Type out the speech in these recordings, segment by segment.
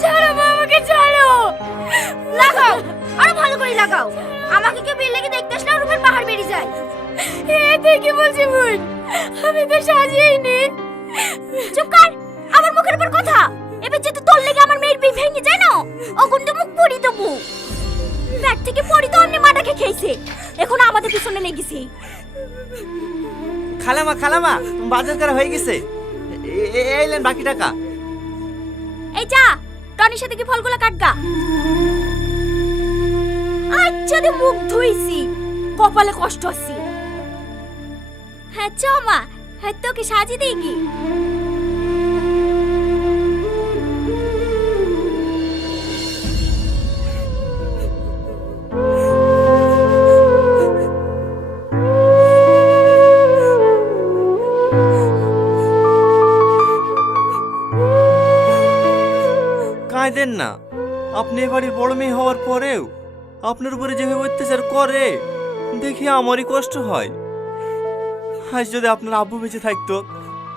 ছাড়ো মা, আমাকে ছাড়ো। লাগাও, আরো ভালো করে লাগাও। আমাকে কেউ বিল লেগে দেখতে আসলে রূপের পাহাড় বেরিয়ে যায়। তুই কি বলছিস বোন? আমি তো সাজিয়েইনি। চুপ কর, আমার মুখের উপর কথা। এবার যদি তোর লেগে আমার মেয়ের বিয়ে ভেঙে যায় না, অগুন তো মুখ পড়ি দেবো। ব্যাগ থেকে পড়ি তো অন্য মাটাকে খেয়েছে, এখন আমাদের পিছনে লেগেছে। খালামা খালামা, বাজার করা হয়ে গেছে। এইলেন বাকি টাকা। এই যা, টনির সাথে কি ফলগুলো কাটগা। আচ্ছা রে, মুখ ধুইছি, কপালে কষ্ট আছে। হ্যাঁ চ মা, হ্যাঁ তোকে সাজিয়ে দিই কি? কাঁদেন না, আপনি এ বাড়ির বড় মেয়ে হওয়ার পরেও আপনার উপরে যেভাবে অত্যাচার করে দেখে আমারই কষ্ট হয়। আজ যদি আপনার আব্বু বেঁচে থাকতো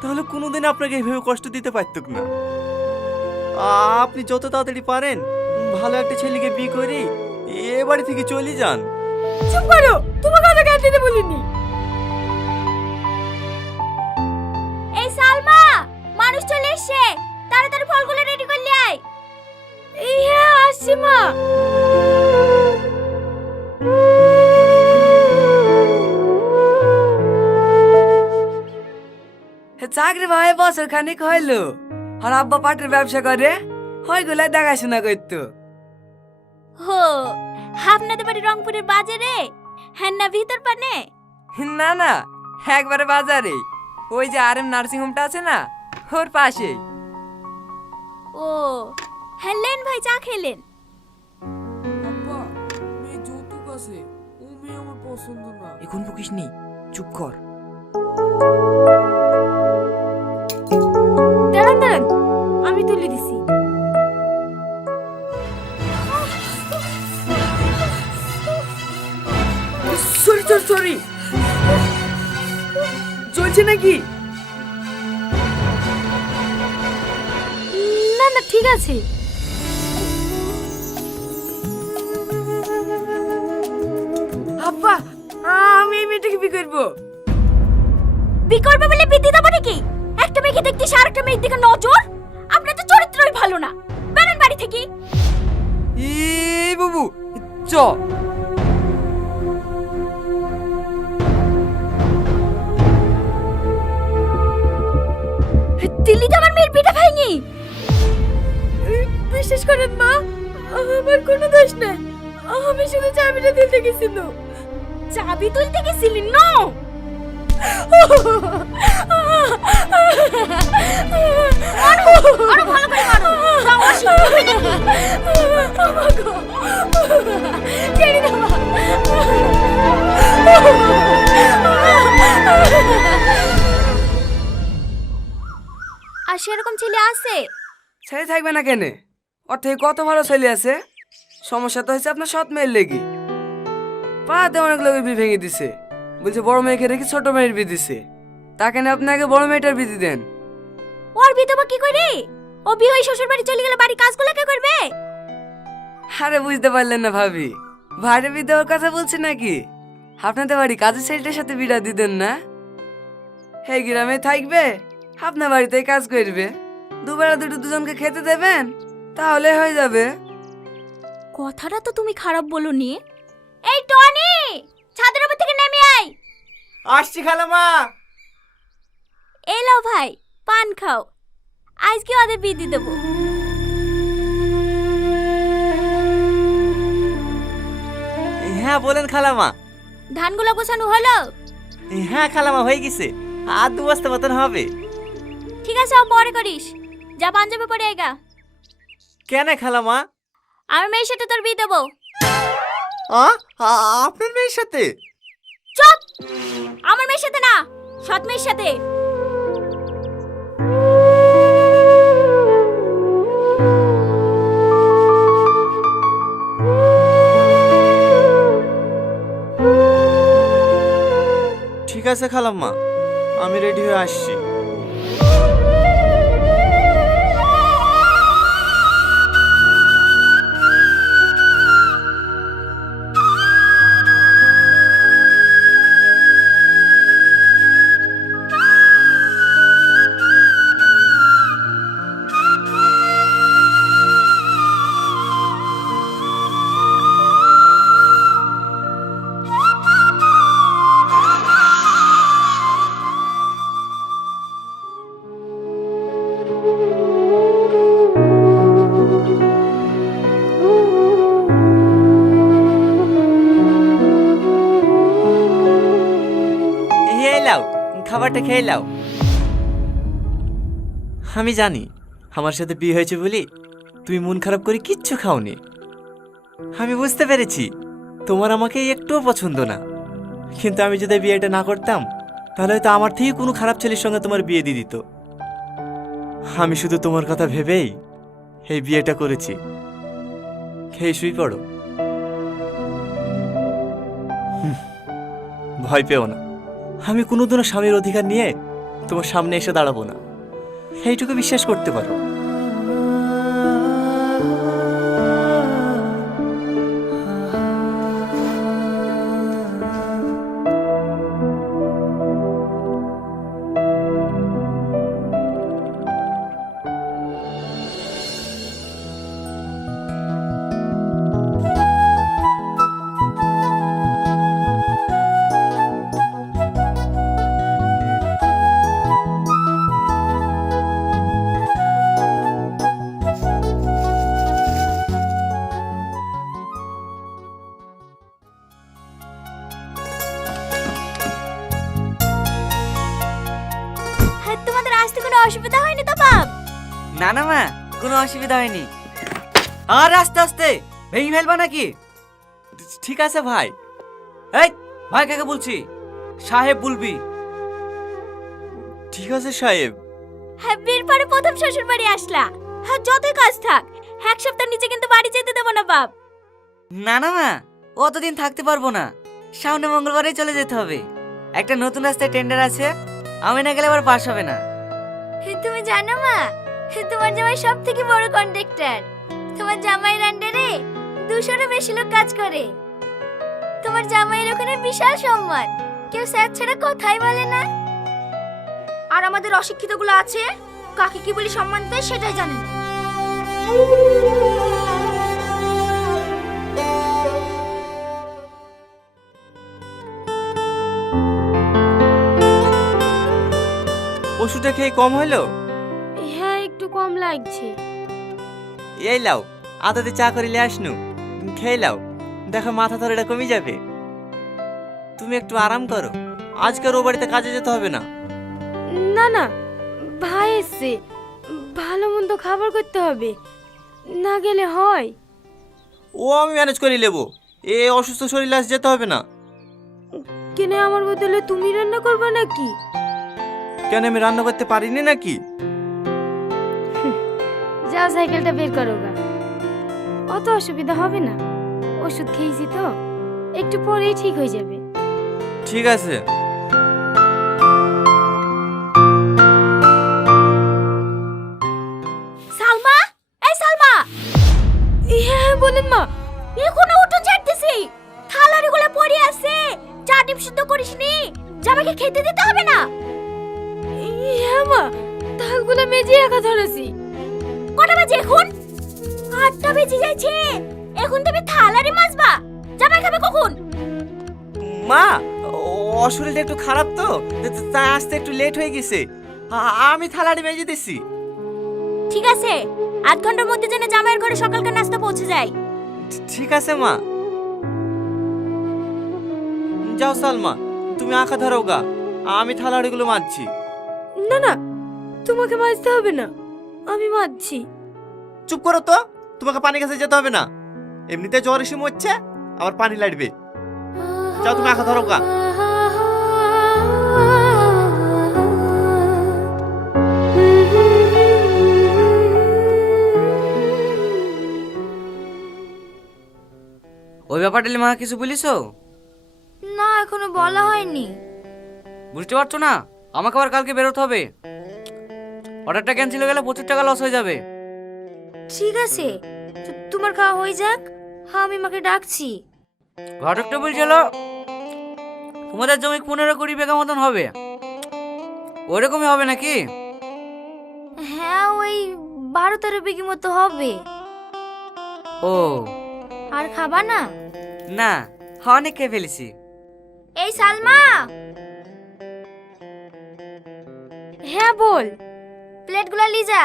তাহলে কোনোদিন আপনাকে এইভাবে কষ্ট দিতে পারতুক না। আপনি যত তাড়াতাড়ি পারেন ভালো একটা ছেলেকে বিয়ে করে এ বাড়ি থেকে চলে যান। চুপ করো, তোমাকে কথা কাট দিতে বলিনি। এই সালমা, মানুষ চলে এসেছে, তাড়াতাড়ি ফলগুলো রেডি করলে আয়। হ্যাঁ আসছি মা। চাকরি ভাই বছর খানিক হইলো, আর আব্বা পাটের ব্যবসা করে, ওইগুলাই দেখাশোনা করতো। হো, আপনাদের বাড়ি রংপুরের বাজারে? হ্যাঁ না ভিতর পানে? না না, একবারে বাজারে, ওই যে আর এম নার্সিং হোমটা আছে না, ওর পাশেই। ও হ্যাঁ, লেন ভাই চা খেলেন। আব্বা, মেয়ে যৌতুক আছে, ও মেয়ে আমার পছন্দ না। এখন বকিস নি, চুপ কর। দাঁড়ান দাঁড়ান, আমি তুলে দিছি। সরি সরি সরি, চলছে নাকি? না না ঠিক আছে। আব্বা, আমি এই মেয়েটাকে বিয়ে করবো। বিয়ে করবে বলে বিয়ে দিয়ে দেবো নাকি? একটা মেয়েকে দেখতে আর একটা মেয়ের দিকে নজর, আপনার তো চরিত্রই ভালো না। বেরেন বাড়ি থেকে। এই বাবু, চ। দিল্লি তো আমার মেয়ের পিঠা ভাঙি। বিশ্বাস করেন মা, আমার কোনো দোষ নাই। আমি শুধু চাবিটা দিতে গেছিল। চাবি তুলতে গেছিলি? না, আরো ভালো করে মারো। যাওয়া শিখবে নাকি? ছেড়ে দাও মা। আর সেরকম ছেলে আছে? ছেলে থাকবে না কেন? ওর থেকে কত ভালো ছেলে আছে। সমস্যা তো হয়েছে আপনার সৎ মেয়ের লেগে। পাড়াতে অনেক লোকের বিয়ে ভেঙে দিছে, বলছে বড় মেয়েকে রেখে ছোট মেয়ের বিয়ে দিছে। তাকে না আপনি আগে বড় মেয়েটার বিয়ে দেন। ওর বিধবা কি করে? ও বিয়ে হয়ে শ্বশুর বাড়ি চলে গেলে বাড়ি কাজগুলো কে করবে? আরে বুঝতে পারলেন না ভাবি, ভাইরে বিয়ে দেওয়ার কথা বলছে নাকি? আপনাদের বাড়ি কাজের ছেলেটার সাথে বিড়া দিতেন না? এই গ্রামে থাকবে, আপনার বাড়িতেই কাজ করবে, দুবেলা দুটো দুজনকে খেতে দেবেন, তাহলে হয়ে যাবে। কথাটা তো তুমি খারাপ বলনি। এই টনি, ছাদের উপর থেকে নেমে আয়। আসছি খালামা। এলো ভাই, পান খাও, আজকে ওদের বিয়ে দিয়ে দেবো। হ্যাঁ বলেন খালামা। ধানগুলো গোছানো হলো? হ্যাঁ খালামা, হয়ে গেছে, আর 2 বস্তা মতন হবে। ঠিক আছে, ও পরে করিস। যা পাঞ্জাবি পরে আইগা। কেন খালামা? আমার মেয়ের সাথে তোর বিয়ে দেবো। আপনার মেয়ের সাথে? চুপ! আমার মেয়ের সাথে না, সৎ মেয়ের সাথে। ঠিক আছে খালাম্মা, আমি রেডি হয়ে আসছি। খাবারটা খেয়ে নাও। আমি জানি আমার সাথে বিয়ে হয়েছে বলি তুমি মন খারাপ করে কিচ্ছু খাওনি। আমি বুঝতে পেরেছি তোমার আমাকে একটুও পছন্দ না, কিন্তু আমি যদি বিয়েটা না করতাম তাহলে হয়তো আমার থেকে কোনো খারাপ ছেলের সঙ্গে তোমার বিয়ে দিয়ে দিত। আমি শুধু তোমার কথা ভেবেই এই বিয়েটা করেছি। খেয়ে শুই পড়ো। ভয় পেও না, আমি কোনোদিনও স্বামীর অধিকার নিয়ে তোমার সামনে এসে দাঁড়াবো না, এইটুকু বিশ্বাস করতে পারো। হ্যাঁ, তোমাদের আসতে কোনো অসুবিধা হয়নি তো বাপ? না না মা, কোনো অসুবিধা হয়নি। আর আস্তে আস্তে ভেঙে ফেলবা নাকি? ঠিক আছে ভাই। এই ভাই কাকে বলছি? সাহেব বলবি। ঠিক আছে সাহেব। হ্যাঁ, বিয়ের পরে প্রথম শ্বশুর বাড়ি আসলা, হ্যাঁ যতই কাজ থাক এক সপ্তাহ নিচে কিন্তু বাড়ি যেতে দেবো না বাপ। না না মা, অতদিন থাকতে পারবো না, সামনে মঙ্গলবারেই চলে যেতে হবে। একটা নতুন রাস্তায় টেন্ডার আছে, আমি না গেলে আবার পাস হবে না। তুমি জানো মা, তোমার জামাই সব থেকে বড় কন্ট্রাক্টর। তোমার জামাইয়ের আন্ডারে 200-এরও বেশি লোক কাজ করে। তোমার জামাইয়ের ওখানে বিশাল সম্মান, কেউ স্যার ছাড়া কথাই বলে না। আর আমাদের অশিক্ষিত গুলো আছে, কাকে কি বলি সম্মান দেয় সেটাই জানে না। ওষুধটা খেয়ে কম হলো? হ্যাঁ, একটু কম লাগছে। এই লাও, আদাতে চা করিলে আসনু, খেয়ে লাও, দেখো মাথা ধরেটা কমে যাবে। তুমি একটু আরাম করো, আজকের ও বাড়িতে কাজে যেতে হবে না। না না, ভাই এসছে, ভালো মন্দ খাবার করতে হবে, না গেলে হয়। ও আমি ম্যানেজ করে নেবো, এ অসুস্থ শরীরে আজ যেতে হবে না। কেন আমার বদলে তুমি রান্না করবে নাকি? কেন আমি রান্না করতে পারিনি নাকি? যা সাইকেলটা বের করো গা, অত অসুবিধা হবে না। ওষুধ খেয়েছি তো, একটু পরেই ঠিক হয়ে যাবে। ঠিক আছে। সালমা, এই সালমা। হ্যাঁ বলেন মা। এখনো উঠোন ঝাড়তেছি, থালারিগুলো পড়ে আছে, চা ডিম সিদ্ধ করিসনি, জামাইকে খেতে দিতে হবে না? হ্যাঁ মা, থালগুলো মেজে একা ধরেছি। কটা বাজে এখন? 8টা বেজে যাচ্ছে, এখন তুমি থালারি মাজবা? জামাই খাবে কখন? মা, ও শরীরটা একটু খারাপ তো, তাই আসতে একটু লেট হয়ে গেছে। আমি থালাটি মেজে দিছি। ঠিক আছে, 8 ঘন্টার মধ্যে যেন জামাইয়ের ঘরে সকালকার নাস্তা পৌঁছে যায়। ঠিক আছে মা। যাও সালমা, তুমি আঁকা ধরাও গা, আমি থালাড়িগুলো মাজছি। না না, তোমাকে মাজতে হবে না, আমি মাজছি। চুপ করো তো, তোমাকে পানি কাছে যেতে হবে না, এমনিতে জ্বর এসে মরছে, আবার পানি লাগবে। যাও তুমি আঁকা ধরাও গা। ওই ব্যাপারটা মা কিছু বলিছো? না, এখনো বলা হয়নি। বুঝতে পারছো না, আমাকে আবার কালকে বেরোতে হবে। অর্ডারটা ক্যান্সেল হয়ে গেলে প্রচুর টাকা লস হয়ে যাবে। ঠিক আছে, তোমার খাওয়া হয়ে যাক, হ্যাঁ আমি মাকে ডাকছি। ঘটকটা বলছিল তোমাদের জমি 15-20 বিঘা মতন হবে, ওইরকমই হবে নাকি? হ্যাঁ, ওই 12-13 বিঘি মতো হবে। ও আর খাবা না? না, অনেক খেয়ে ফেলেছি। এই সালমা। হ্যাঁ বল। প্লেটগুলো লিজা।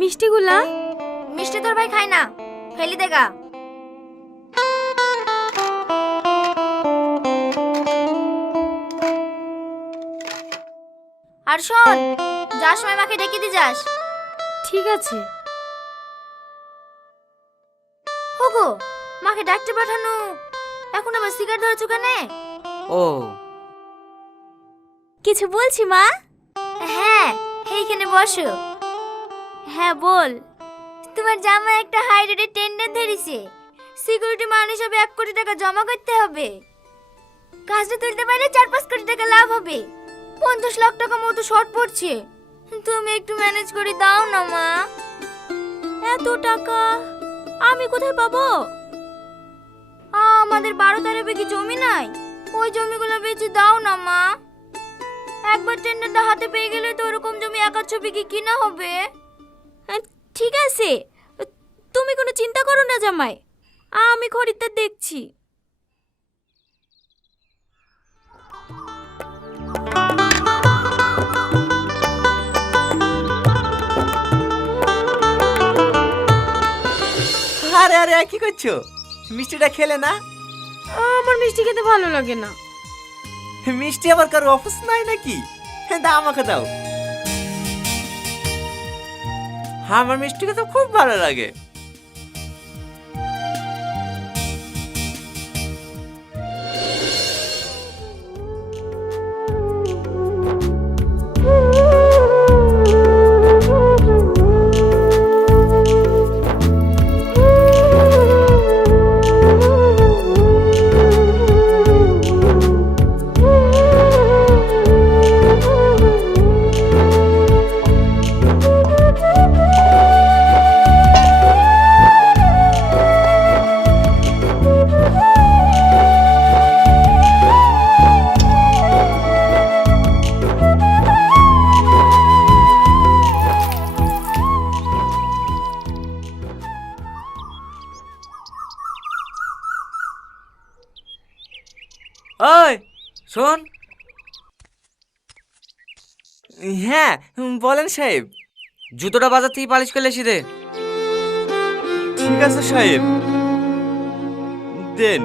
মিষ্টিগুলা? মিষ্টি তোর ভাই খায় না, ফেলি দেগা। আর শোন, যার সময় মাকে ডেকে দিয়ে যাস। ঠিক আছে। হোগো, মাকে ডাকতে পাঠানো, এখন আবার সিগারেট ধরেছো কেন? ও কিছু বলছি মা? হ্যাঁ, এইখানে বসো। হ্যাঁ বল। তোমার জামাই একটা হাই রেটের টেন্ডার ধরেছে, সিকিউরিটি মান হিসাবে 1 কোটি টাকা জমা করতে হবে। কাজটা তুলতে পারলে 4-5 কোটি টাকা লাভ হবে। 50 লাখ টাকা মতো শর্ট পড়ছে, তুমি একটু ম্যানেজ করে দাও না মা। এত টাকা আমি কোথায় পাবো? আমাদের 12-13 বিঘি জমি নাই, ওই জমিগুলো বেচে দাও না মা। একবার টেন্ডারটা হাতে পেয়ে গেলে তো ওরকম জমি 1-2 বিঘি কিনা হবে। ঠিক আছে, তুমি কোনো চিন্তা করো না জামাই, আমি খরিদ্দার দেখছি। আরে আরে কি করছো? মিষ্টিটা খেলে না? আমার মিষ্টি খেতে ভালো লাগে না। মিষ্টি আবার কারো অফিস নাই নাকি? দাও আমাকে দাও। আমার মিষ্টি খেতে খুব ভালো লাগে। ওই শোন। হ্যাঁ বলেন সাহেব। জুতোটা বাজার থেকে পালিশ করে এসে দে। ঠিক আছে সাহেব, দেন।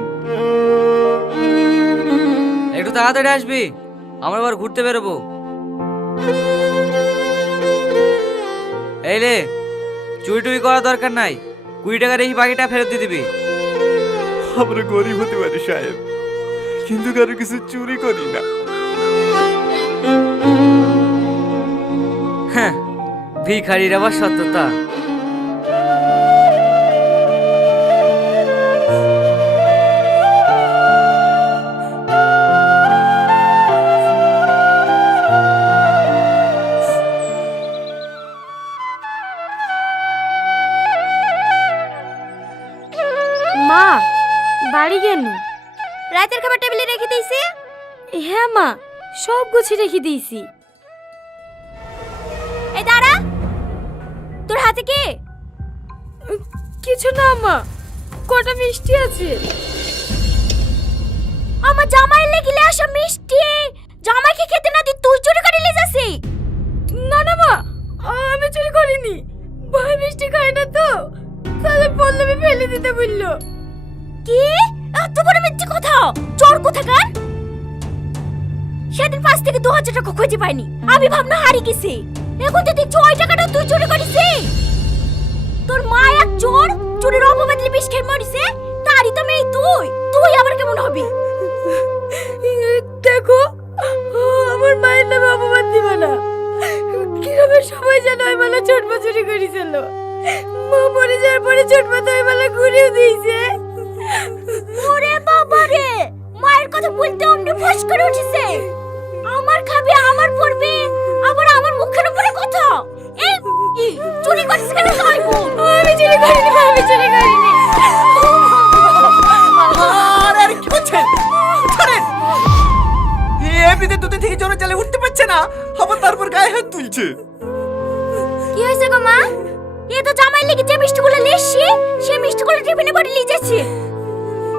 একটু তাড়াতাড়ি আসবি, আমরা আবার ঘুরতে বেরোবো। এই রে, চুরি টুরি করার দরকার নাই, 20 টাকা রেখে বাকিটা ফেরত দিয়ে দিবি। আমরা গরিব হতে পারি সাহেব, কিন্তু কারো কিছু চুরি করি না। হ্যাঁ, ভিখারির আবার সত্যতা। মা, বাড়ি কেন? রাতের খাবার টেবিলে রেখে দিয়েছি। হ্যাঁ মা, সব গুছিয়ে রেখে দিয়েছি। এই দাঁড়া, তোর হাতে কি? কিছু না মা, কটা মিষ্টি আছে। আমার জামাইয়ের লেগিলে আসা মিষ্টি জামাইকে খেতে না দি তুই চুরি করে নিয়ে যাসি? না না মা, আমি চুরি করিনি। ভাই মিষ্টি খায় না তো, তাহলে পল্লবী ফেলে দিতে বললো। কি এত বড় মিথ্যে কথা? চোর কোথাকার! সেদিন 5 থেকে 2000 টাকা খুঁজে পাইনি, আমি ভাবনা হারিয়ে গেছি। এখন তো দেখছি ওই টাকাটা তুই চুরি করেছিস। তোর মা এক চোর, চুরির অপবাদে বিষ খেয়ে মরিছে, তারই তো মেয়ে তুই। তুই আবার কেমন হবি? দেখো, আমার মায়ের নামে অপবাদ দিবা না। কিভাবে সবাই জানো ওই মালা ছোটমা চুরি করেছিল। মা মরে যাওয়ার পরে ছোটমা তো ওই মালা ঘুরিয়ে দিয়েছে। ওরে বাবা রে, মায়ের কথা বলতে অমনি ফস করে উঠেছে। আমার খাবে, আমার পড়বে, আবার আমার মুখের উপরে কথা। এই চুরি করিস কেন তুই? আমি চুরি করিনি, আমি চুরি করিনি। আরে কি করছেন? ছাড়েন। এমনিতে দুদিন থেকে জ্বরে চালে উঠতে পারছে না, আবার তারপর গায়ে হাত তুলছে। কি হয়েছে গো মা? এ তো জামাই লেগে যে মিষ্টিগুলো লেসছি, সে মিষ্টিগুলো টিফিনে ভরে নিয়ে যাচ্ছে।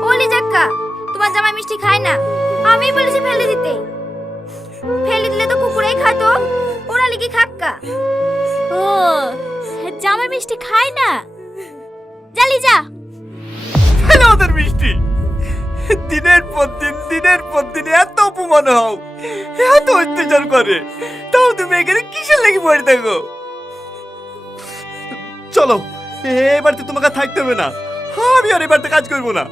ওলি জাক্কা, তোমার জামাই মিষ্টি খায় না, আমি বলেছি ফেলে দিতে। ফেলে দিলে তো কুকুরেই খাতো, ওরা লিখি খাক্কা। ও, জামাই মিষ্টি খায় না? জালি যা। ফেলে ওদের মিষ্টি। দিনের পর দিন এত অপমান হও, এত অত্যাচার করে, তাও তুমি এখানে কিসের লেগে পড়ে থাকো? চলো, এই বাড়িতে তোমাকে আর থাকতে হবে না। আমি আর এই বাড়িতে কাজ করবো না।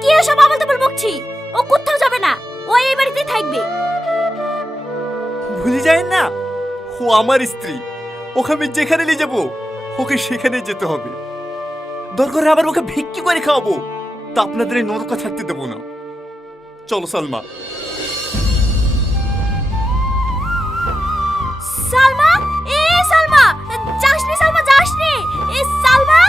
কি এসব আমল তামল বকছি? ও কোথাও যাবে না, ও এই বাড়িতেই থাকবে। ভুলে যায় না, ও আমার স্ত্রী। ওকে আমি যেখানে নিয়ে যাবো ওকে সেখানে যেতে হবে। দরকার আবার ওকে ভিক্ষি করে খাওয়াবো, তা আপনাদের এই নরকা থাকতে দেবো না। চলো সালমা। সালমা, সালমা, যাসনি সালমা, যাসনি। সালমা।